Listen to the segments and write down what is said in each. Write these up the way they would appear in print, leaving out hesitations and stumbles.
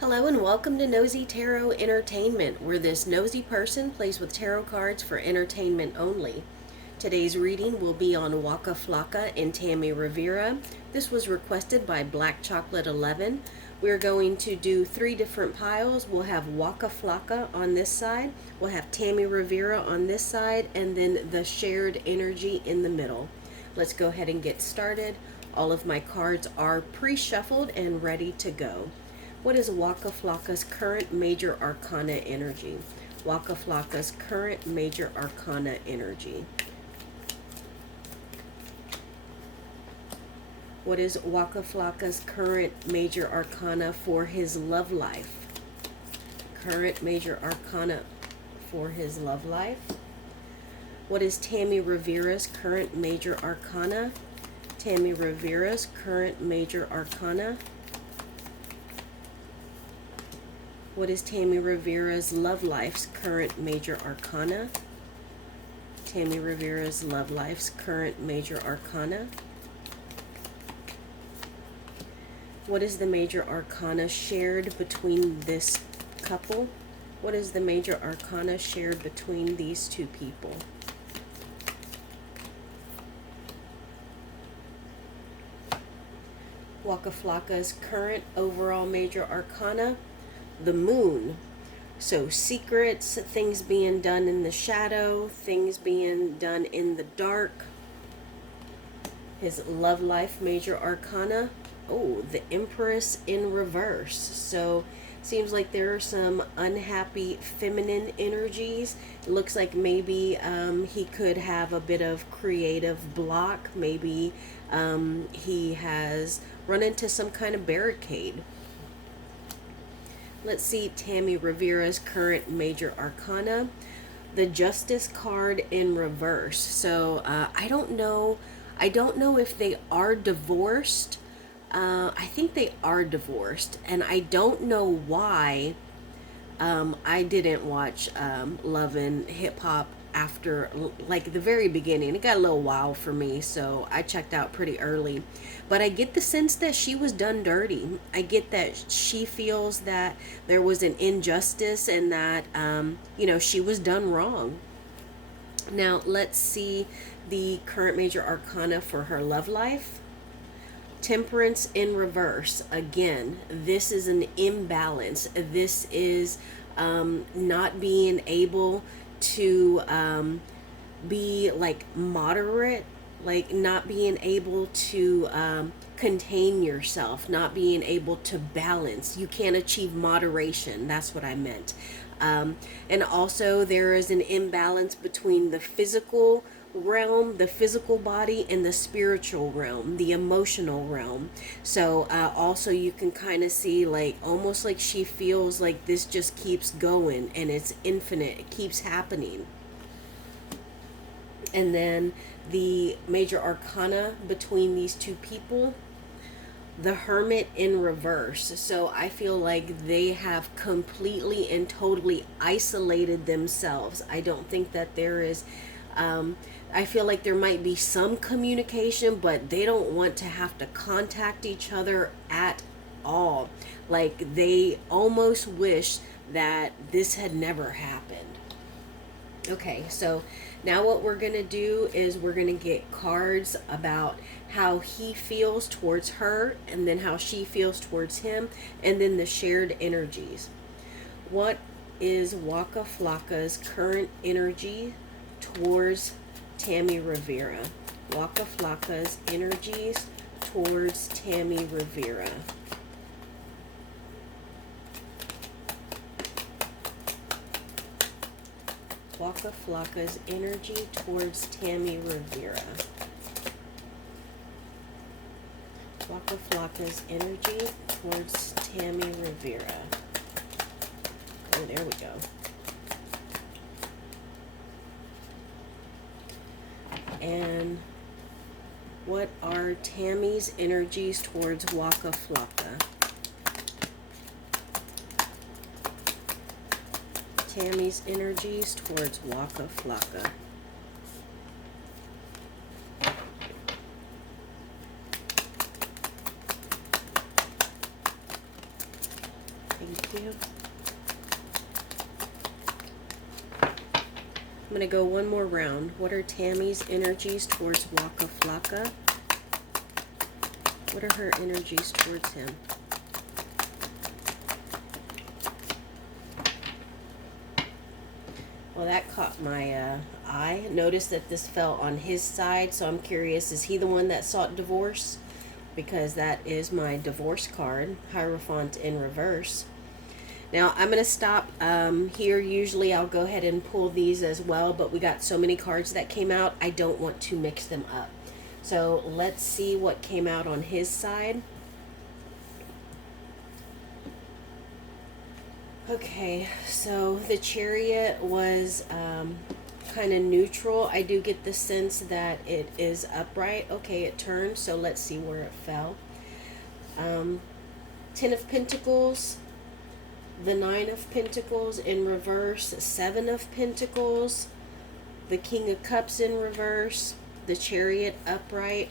Hello and welcome to Nosy Tarot Entertainment, where this nosy person plays with tarot cards for entertainment only. Today's reading will be on Waka Flaka and Tammie Rivera. This was requested by Black Chocolate 11. We're going to do three different piles. We'll have Waka Flaka on this side, we'll have Tammie Rivera on this side, and then the shared energy in the middle. Let's go ahead and get started. All of my cards are pre-shuffled and ready to go. What is Waka Flaka's current major arcana energy? Waka Flaka's current major arcana energy. What is Waka Flaka's current major arcana for his love life? Current major arcana for his love life. What is Tammie Rivera's current major arcana? Tammie Rivera's current major arcana. What is Tammie Rivera's love life's current major arcana? Tammie Rivera's love life's current major arcana. What is the major arcana shared between this couple? What is the major arcana shared between these two people? Waka Flaka's current overall major arcana. The moon. So secrets, things being done in the shadow, things being done in the dark. His love life major arcana. Oh, the Empress in reverse. So seems like there are some unhappy feminine energies. It looks like maybe he could have a bit of creative block. Maybe he has run into some kind of barricade. Let's see Tammie Rivera's current major arcana. The Justice card in reverse. So I don't know if they are divorced. I think they are divorced, and I don't know why. I didn't watch Love and Hip Hop after like the very beginning. It got a little wild for me, so I checked out pretty early. But I get the sense that she was done dirty. I get that she feels that there was an injustice and that she was done wrong. Now let's see the current major arcana for her love life. Temperance in reverse. Again, this is an imbalance. This is not being able to be like moderate, like not being able to contain yourself, not being able to balance. You can't achieve moderation. That's what I meant. And also there is an imbalance between the physical realm, the physical body, and the spiritual realm, the emotional realm. So also you can kind of see like almost like she feels like this just keeps going and it's infinite, it keeps happening. And then the major arcana between these two people, the Hermit in reverse. So I feel like they have completely and totally isolated themselves. I don't think that there is I feel like there might be some communication, but they don't want to have to contact each other at all. Like they almost wish that this had never happened. Okay, so now what we're going to do is we're going to get cards about how he feels towards her, and then how she feels towards him, and then the shared energies. What is Waka Flaka's current energy towards Tammie Rivera? Waka Flaka's energies towards Tammie Rivera. Waka Flaka's energy towards Tammie Rivera. Waka Flaka's energy towards Tammie Rivera. Oh, there we go. And what are Tammie's energies towards Waka Flaka? Tammie's energies towards Waka Flaka. Thank you. I'm going to go one more round. What are Tammie's energies towards Waka Flaka? What are her energies towards him? Well, that caught my eye. Notice that this fell on his side, so I'm curious, is he the one that sought divorce? Because that is my divorce card, Hierophant in reverse. Now, I'm going to stop here. Usually I'll go ahead and pull these as well, but we got so many cards that came out, I don't want to mix them up. So let's see what came out on his side. Okay, so the Chariot was kind of neutral. I do get the sense that it is upright. Okay, it turned, so let's see where it fell. Ten of Pentacles, the Nine of Pentacles in reverse, Seven of Pentacles, the King of Cups in reverse, the Chariot upright,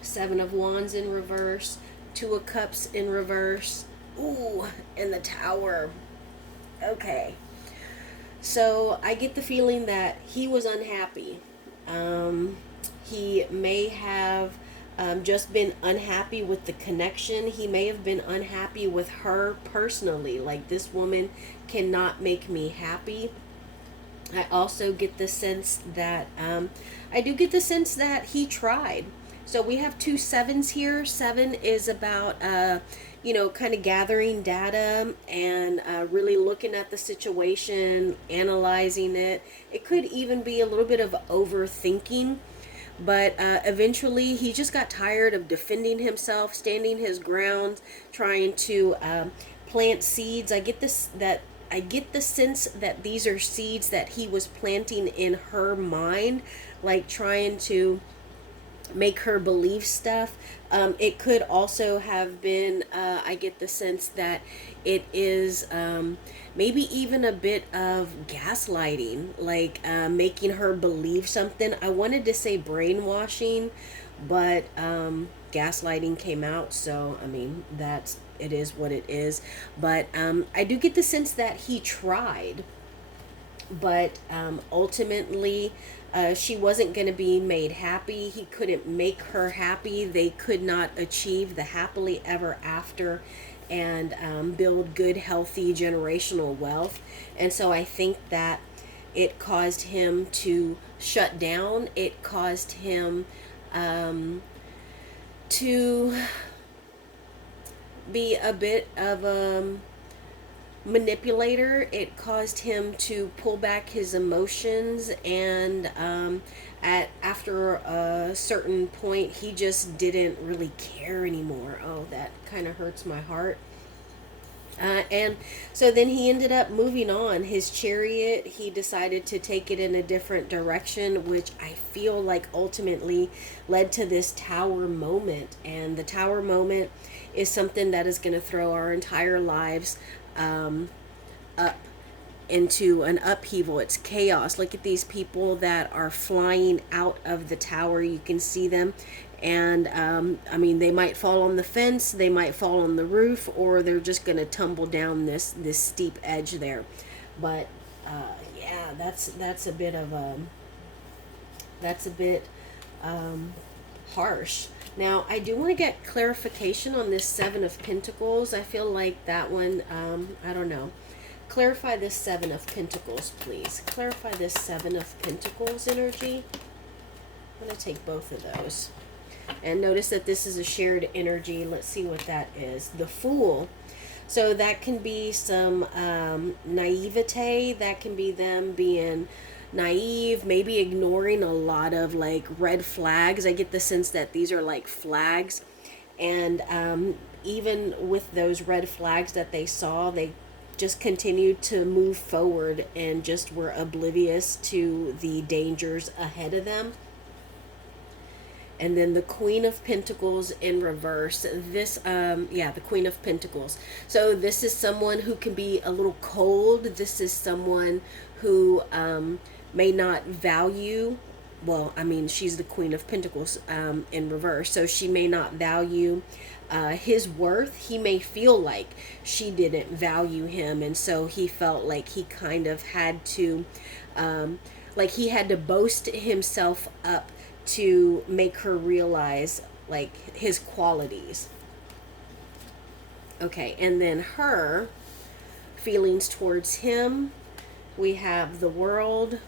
Seven of Wands in reverse, Two of Cups in reverse, ooh, and the Tower. Okay. So I get the feeling that he was unhappy. He may have just been unhappy with the connection. He may have been unhappy with her personally. Like, this woman cannot make me happy. I also get the sense that, I do get the sense that he tried. So we have two sevens here. Seven is about, kind of gathering data and really looking at the situation, analyzing it. It could even be a little bit of overthinking. But eventually he just got tired of defending himself, standing his ground, trying to plant seeds. I get the sense that these are seeds that he was planting in her mind, like trying to make her believe stuff. It could also have been, I get the sense that it is maybe even a bit of gaslighting, like making her believe something. I wanted to say brainwashing, but gaslighting came out, so I mean, it is what it is. But I do get the sense that he tried, but ultimately she wasn't going to be made happy. He couldn't make her happy. They could not achieve the happily ever after and build good, healthy, generational wealth. And so I think that it caused him to shut down. It caused him to be a bit of a manipulator. It caused him to pull back his emotions, and after a certain point he just didn't really care anymore. Oh, that kind of hurts my heart. And so then he ended up moving on. His Chariot, he decided to take it in a different direction, which I feel like ultimately led to this Tower moment. And the Tower moment is something that is going to throw our entire lives up into an upheaval. It's chaos. Look at these people that are flying out of the tower. You can see them, and I mean, they might fall on the fence, they might fall on the roof, or they're just going to tumble down this steep edge there. But yeah, that's a bit of harsh. Now, I do want to get clarification on this Seven of Pentacles. I feel like that one, I don't know. Clarify this Seven of Pentacles, please. Clarify this Seven of Pentacles energy. I'm going to take both of those. And notice that this is a shared energy. Let's see what that is. The Fool. So that can be some naivete. That can be them being naive, maybe ignoring a lot of like red flags. I get the sense that these are like flags. And even with those red flags that they saw, they just continued to move forward and just were oblivious to the dangers ahead of them. And then the Queen of Pentacles in reverse. This, the Queen of Pentacles. So this is someone who can be a little cold. This is someone who may not value well, I mean, she's the Queen of Pentacles in reverse, so she may not value his worth. He may feel like she didn't value him, and so he felt like he kind of had to, like he had to boast himself up to make her realize like his qualities. Okay, and then her feelings towards him, we have the World,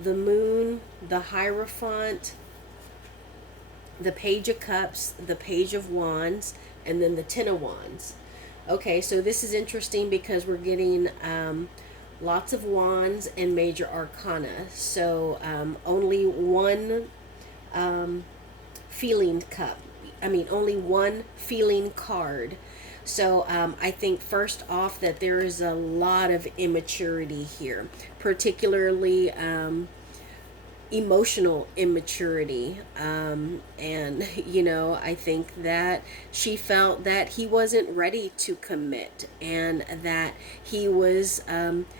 the Moon, the Hierophant, the Page of Cups, the Page of Wands, and then the Ten of Wands. Okay, so this is interesting because we're getting lots of wands and major arcana. So only one feeling cup. I mean, only one feeling card. So I think first off that there is a lot of immaturity here, particularly emotional immaturity. And, you know, I think that she felt that he wasn't ready to commit and that he was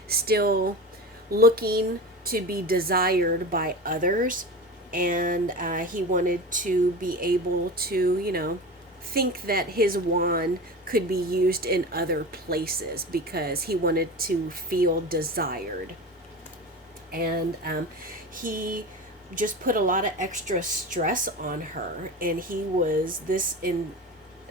still looking to be desired by others. And he wanted to be able to, you know, think that his wand could be used in other places because he wanted to feel desired. And he just put a lot of extra stress on her, and he was this in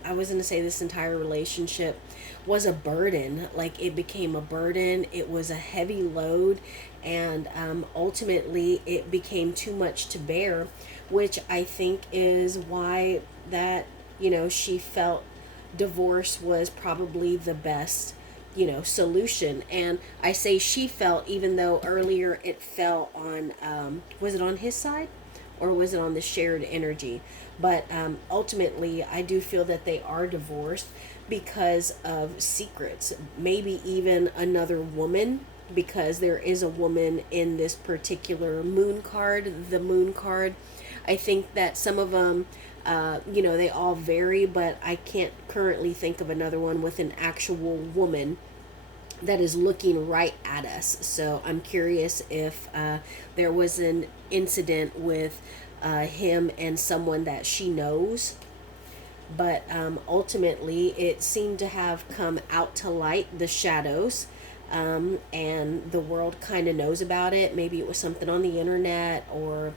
I was going to say this entire relationship was a burden. Like it became a burden. It was a heavy load, and ultimately it became too much to bear, which I think is why that, you know, she felt divorce was probably the best, you know, solution. And I say she felt, even though earlier it fell on, was it on his side or was it on the shared energy? But ultimately, I do feel that they are divorced because of secrets. Maybe even another woman, because there is a woman in this particular moon card, the moon card. I think that some of them, you know, they all vary, but I can't currently think of another one with an actual woman that is looking right at us. So I'm curious if there was an incident with him and someone that she knows. But ultimately, it seemed to have come out to light, the shadows, and the world kind of knows about it. Maybe it was something on the internet, or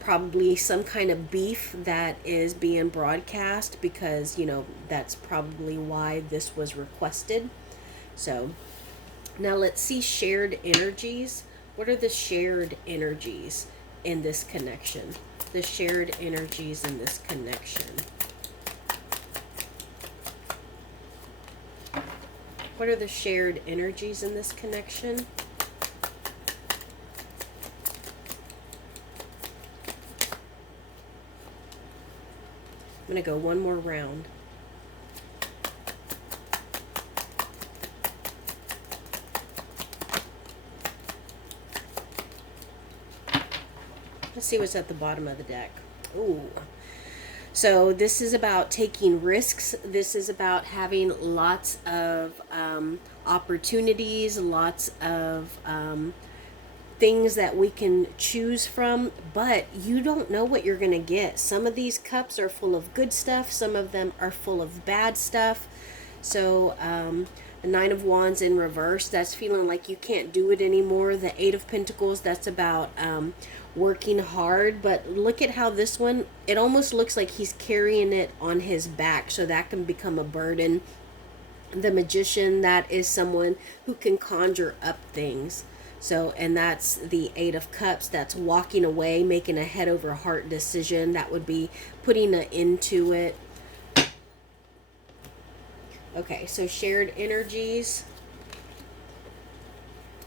probably some kind of beef that is being broadcast, because, you know, that's probably why this was requested. So now let's see shared energies. What are the shared energies in this connection? The shared energies in this connection. What are the shared energies in this connection? I'm going to go one more round. Let's see what's at the bottom of the deck. Ooh. So this is about taking risks. This is about having lots of opportunities, lots of things that we can choose from, but you don't know what you're going to get. Some of these cups are full of good stuff. Some of them are full of bad stuff. So the Nine of Wands in reverse, that's feeling like you can't do it anymore. The Eight of Pentacles, that's about working hard. But look at how this one, it almost looks like he's carrying it on his back, so that can become a burden. The Magician, that is someone who can conjure up things. So, and that's the Eight of Cups, that's walking away, making a head over heart decision. That would be putting an end to it. Okay, so shared energies.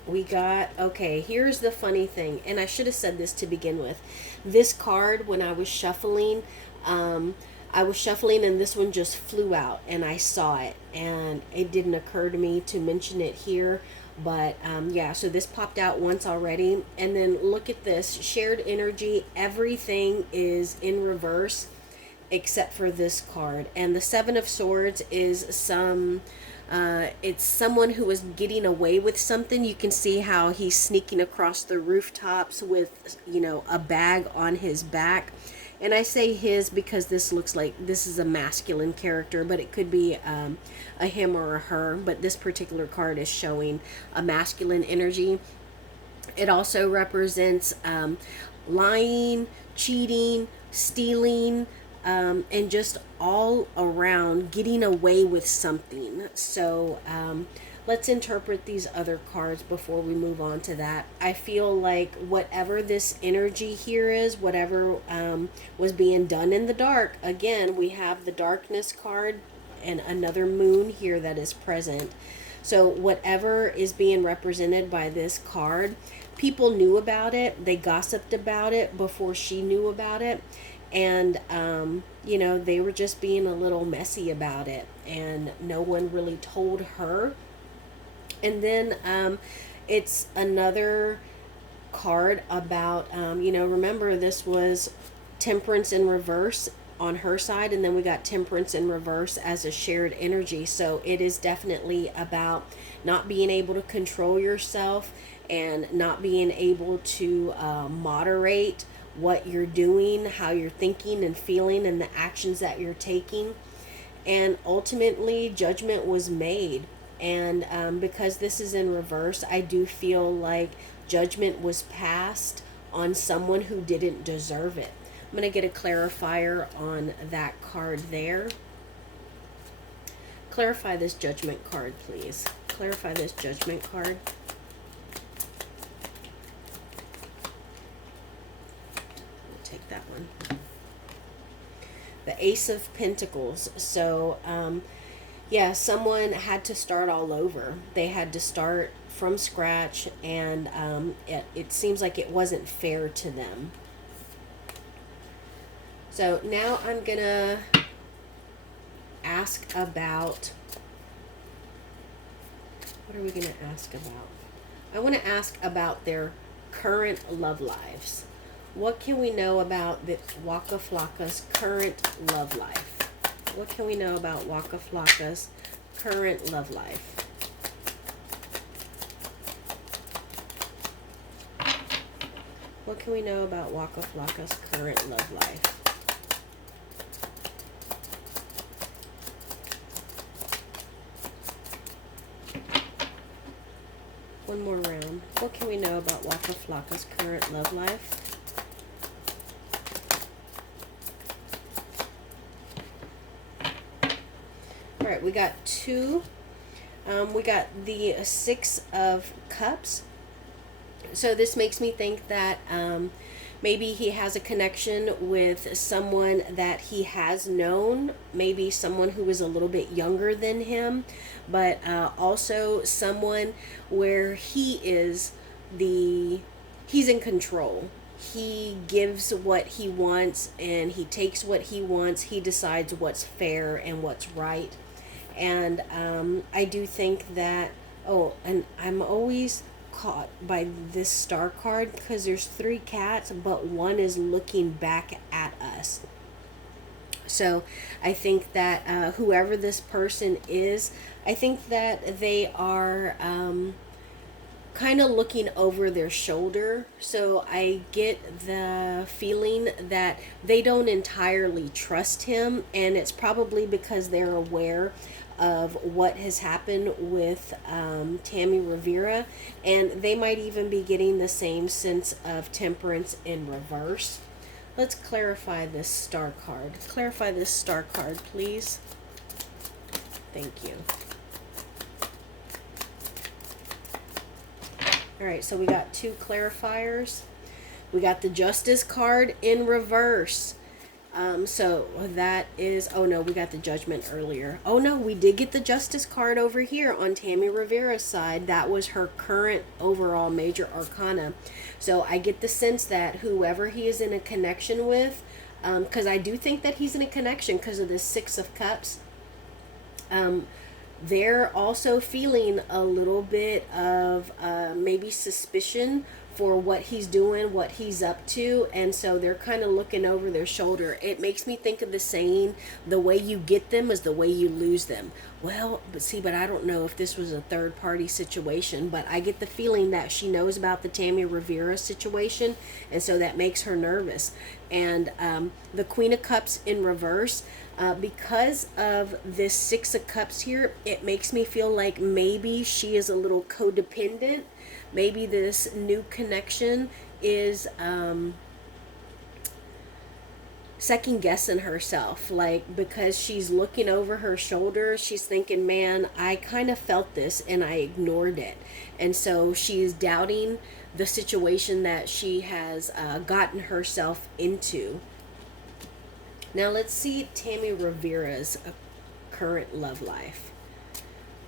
We got, okay, here's the funny thing, and I should have said this to begin with. This card, when I was shuffling and this one just flew out and I saw it, and it didn't occur to me to mention it here. But yeah, so this popped out once already. And then look at this shared energy. Everything is in reverse, except for this card. And the Seven of Swords is it's someone who is getting away with something. You can see how he's sneaking across the rooftops with, a bag on his back. And I say his because this looks like this is a masculine character, but it could be a him or a her. But this particular card is showing a masculine energy. It also represents lying, cheating, stealing, and just all around getting away with something. So let's interpret these other cards before we move on to that. I feel like whatever this energy here is, whatever was being done in the dark, again, we have the darkness card and another moon here that is present. So whatever is being represented by this card, people knew about it. They gossiped about it before she knew about it. And, they were just being a little messy about it. And no one really told her. And then it's another card about, remember this was Temperance in reverse on her side, and then we got Temperance in reverse as a shared energy. So it is definitely about not being able to control yourself and not being able to moderate what you're doing, how you're thinking and feeling, and the actions that you're taking. And ultimately, judgment was made. And because this is in reverse, I do feel like judgment was passed on someone who didn't deserve it. I'm going to get a clarifier on that card there. Clarify this judgment card, please. Clarify this judgment card. We'll take that one. The Ace of Pentacles. So, someone had to start all over. They had to start from scratch, and it seems like it wasn't fair to them. So now I'm going to ask about, what are we going to ask about? I want to ask about their current love lives. What can we know about the Waka Flaka's current love life? What can we know about Waka Flaka's current love life? What can we know about Waka Flaka's current love life? One more round. What can we know about Waka Flaka's current love life? All right, we got two. We got the Six of Cups. So this makes me think that maybe he has a connection with someone that he has known, maybe someone who is a little bit younger than him, but also someone where he's in control. He gives what he wants and he takes what he wants. He decides what's fair and what's right. And I do think that, and I'm always caught by this star card because there's three cats, but one is looking back at us. So I think that whoever this person is, I think that they are kind of looking over their shoulder. So I get the feeling that they don't entirely trust him, and it's probably because they're aware of what has happened with Tammie Rivera, and they might even be getting the same sense of Temperance in reverse. Let's clarify this star card. Clarify this star card, please. Thank you. All right, so we got two clarifiers. We got the Justice card in reverse. So that is, oh no, we got the Judgment earlier. Oh no, we did get the Justice card over here on Tammie Rivera's side. That was her current overall major arcana. So I get the sense that whoever he is in a connection with, because I do think that he's in a connection because of the Six of Cups. they're also feeling a little bit of maybe suspicion for what he's doing, what he's up to, and so they're kind of looking over their shoulder. It makes me think of the saying, the way you get them is the way you lose them. Well, but I don't know if this was a third party situation, but I get the feeling that she knows about the Tammie Rivera situation, and so that makes her nervous. And the Queen of Cups in reverse, because of this Six of Cups here, it makes me feel like maybe she is a little codependent. Maybe this new connection is second guessing herself, like, because she's looking over her shoulder, she's thinking, man, I kind of felt this and I ignored it. And so she's doubting the situation that she has gotten herself into. Now let's see Tammie Rivera's current love life.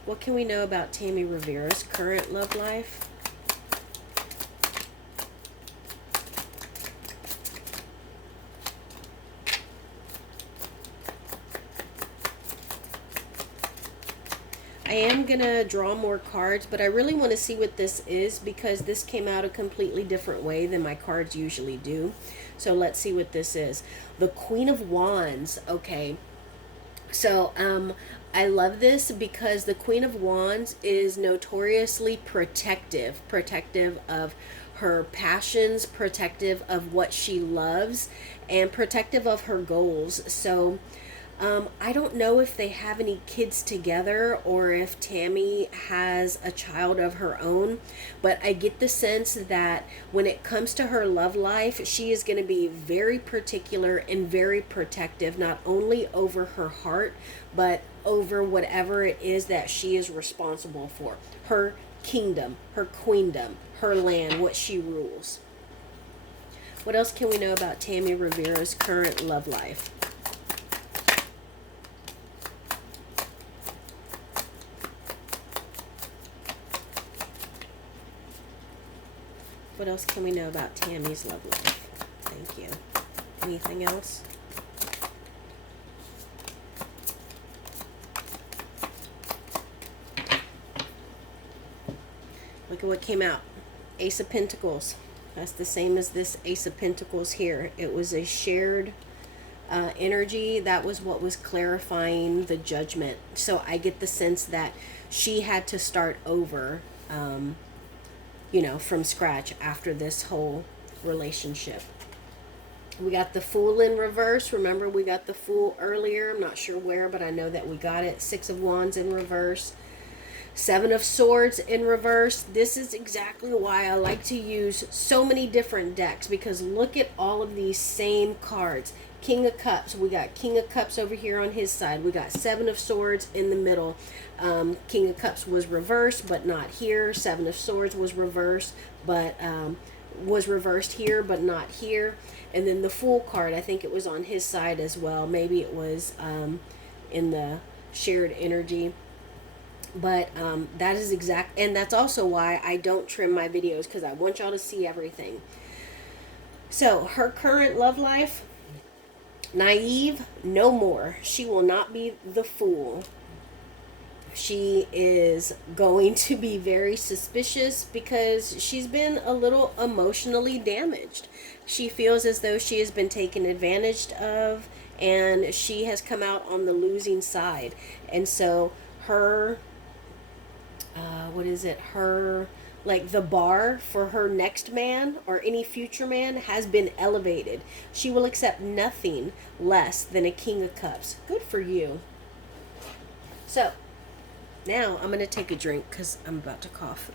What can we know about Tammie Rivera's current love life? I am going to draw more cards, but I really want to see what this is because this came out a completely different way than my cards usually do. So let's see what this is. The Queen of Wands. Okay. So I love this because the Queen of Wands is notoriously protective of her passions, protective of what she loves, and protective of her goals. So I don't know if they have any kids together or if Tammie has a child of her own, but I get the sense that when it comes to her love life, she is going to be very particular and very protective, not only over her heart, but over whatever it is that she is responsible for. Her kingdom, her queendom, her land, what she rules. What else can we know about Tammie Rivera's current love life? What else can we know about Tammie's love life? Thank you. Anything else? Look at what came out. Ace of Pentacles. That's the same as this Ace of Pentacles here. It was a shared energy. That was what was clarifying the Judgment. So I get the sense that she had to start over, from scratch after this whole relationship. We got the Fool in reverse. Remember, we got the Fool earlier. I'm not sure where, but I know that we got it. Six of Wands in reverse. Seven of Swords in reverse. This is exactly why I like to use so many different decks, because look at all of these same cards. King of Cups. We got King of Cups over here on his side. We got Seven of Swords in the middle. King of Cups was reversed, but not here. Seven of Swords was reversed, but was reversed here, but not here. And then the Fool card, I think it was on his side as well. Maybe it was in the shared energy. But that is exact, and that's also why I don't trim my videos, because I want y'all to see everything. So her current love life, naive, no more. She will not be the fool. She is going to be very suspicious because she's been a little emotionally damaged. She feels as though she has been taken advantage of, and she has come out on the losing side. And so her the bar for her next man or any future man has been elevated. She will accept nothing less than a King of Cups. Good for you. So now I'm going to take a drink because I'm about to cough.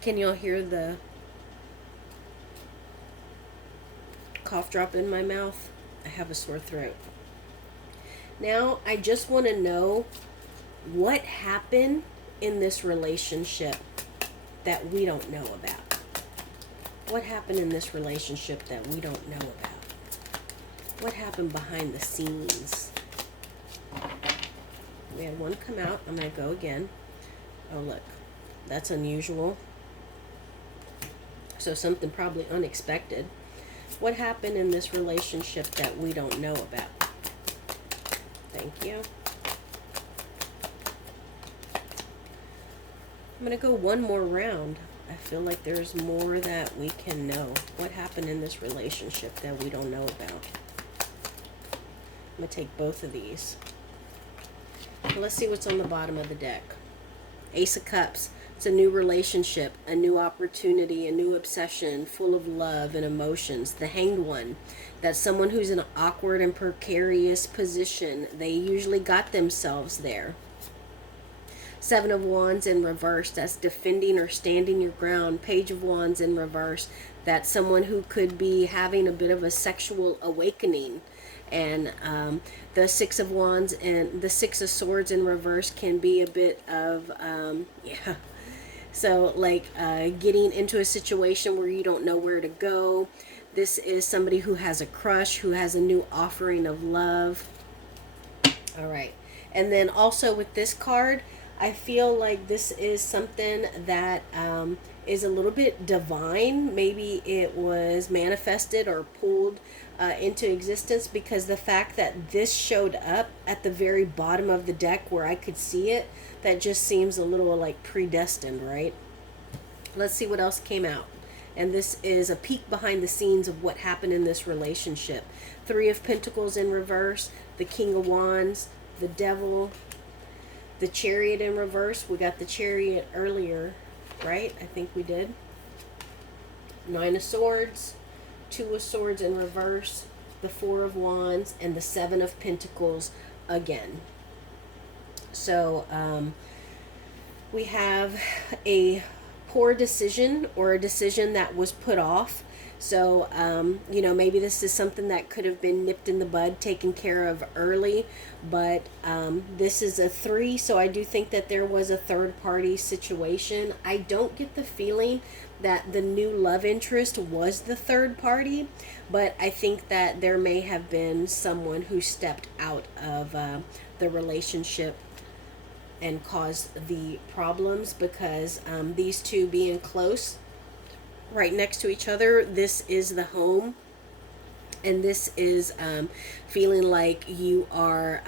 Can y'all hear the cough drop in my mouth? I have a sore throat. Now, I just want to know what happened in this relationship that we don't know about. What happened in this relationship that we don't know about? What happened behind the scenes? We had one come out. I'm going to go again. Oh, look. That's unusual. So something probably unexpected. What happened in this relationship that we don't know about? Thank you. I'm going to go one more round. I feel like there's more that we can know. What happened in this relationship that we don't know about? I'm going to take both of these. Let's see what's on the bottom of the deck. Ace of Cups. It's a new relationship, a new opportunity, a new obsession, full of love and emotions. The Hanged One. That's someone who's in an awkward and precarious position. They usually got themselves there. Seven of Wands in reverse. That's defending or standing your ground. Page of Wands in reverse. That's someone who could be having a bit of a sexual awakening. And the Six of Wands and the Six of Swords in reverse can be a bit of, yeah. So like getting into a situation where you don't know where to go. This is somebody who has a crush, who has a new offering of love. All right. And then also with this card, I feel like this is something that is a little bit divine. Maybe it was manifested or pulled into existence, because the fact that this showed up at the very bottom of the deck where I could see it, that just seems a little like predestined, right? Let's see what else came out. And this is a peek behind the scenes of what happened in this relationship. Three of Pentacles in reverse, the King of Wands, the Devil, the Chariot in reverse. We got the Chariot earlier, right? I think we did. Nine of Swords, Two of Swords in reverse, the Four of Wands, and the Seven of Pentacles again. So we have a poor decision, or a decision that was put off. So, you know, maybe this is something that could have been nipped in the bud, taken care of early, but this is a 3, so I do think that there was a third-party situation. I don't get the feeling that the new love interest was the third party, but I think that there may have been someone who stepped out of the relationship and caused the problems, because these two being close right next to each other, this is the home, and this is feeling like you are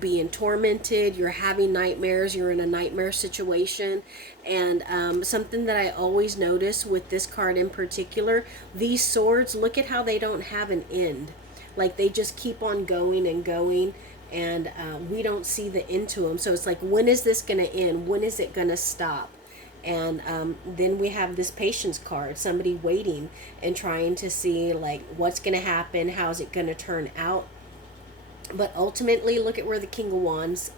being tormented, you're having nightmares, you're in a nightmare situation. And something that I always notice with this card in particular, these swords, look at how they don't have an end. Like they just keep on going and going, and we don't see the end to them. So it's like, when is this going to end? When is it going to stop? And then we have this patience card, somebody waiting and trying to see like what's going to happen, how's it going to turn out. But ultimately, look at where the King of Wands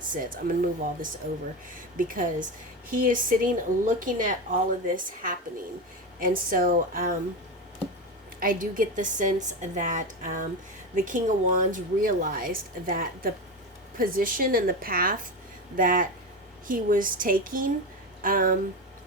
sits. I'm going to move all this over, because he is sitting looking at all of this happening. And so I do get the sense that the King of Wands realized that the position and the path that he was taking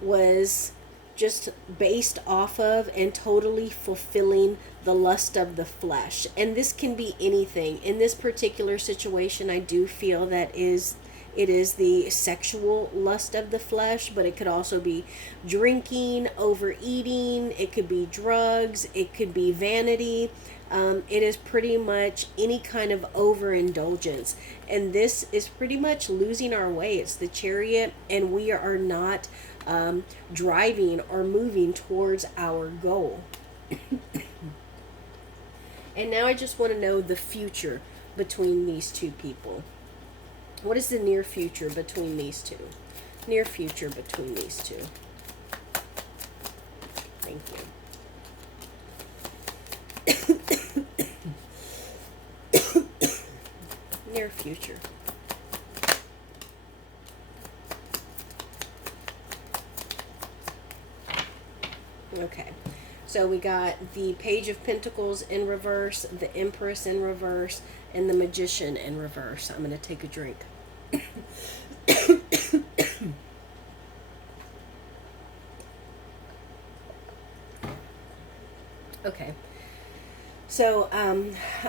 was just based off of and totally fulfilling the lust of the flesh. And this can be anything. In this particular situation, I do feel that it is the sexual lust of the flesh, but it could also be drinking, overeating, it could be drugs, it could be vanity. It is pretty much any kind of overindulgence. And this is pretty much losing our way. It's the Chariot, and we are not driving or moving towards our goal. And now I just want to know the future between these two people. What is the near future between these two? Near future between these two. Thank you. Near future. Okay, so we got the Page of Pentacles in reverse, the Empress in reverse, and the Magician in reverse. I'm going to take a drink. Okay. So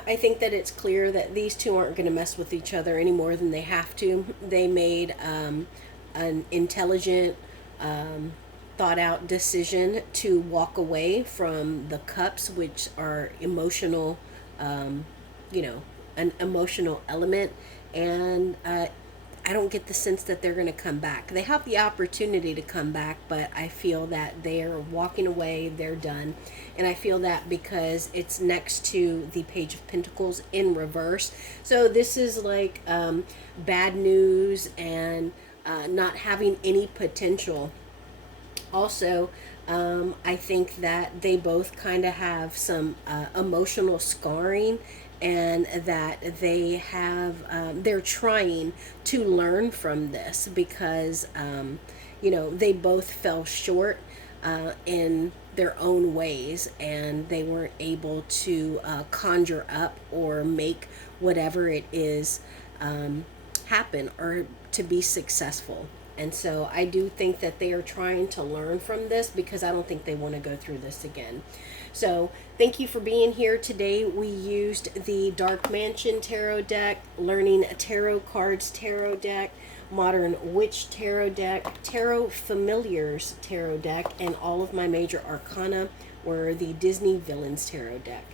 I think that it's clear that these two aren't going to mess with each other any more than they have to. They made an intelligent thought out decision to walk away from the cups, which are emotional, you know, an emotional element. And I don't get the sense that they're going to come back. They have the opportunity to come back, but I feel that they're walking away, they're done. And I feel that because it's next to the Page of Pentacles in reverse. So this is like bad news and not having any potential. Also, I think that they both kind of have some emotional scarring, and that they have they're trying to learn from this because they both fell short in their own ways, and they weren't able to conjure up or make whatever it is happen or to be successful. And so I do think that they are trying to learn from this because I don't think they want to go through this again. So thank you for being here today. We used the Dark Mansion Tarot deck, Learning Tarot Cards Tarot deck, Modern Witch Tarot deck, Tarot Familiars Tarot deck, and all of my major arcana were the Disney Villains Tarot deck.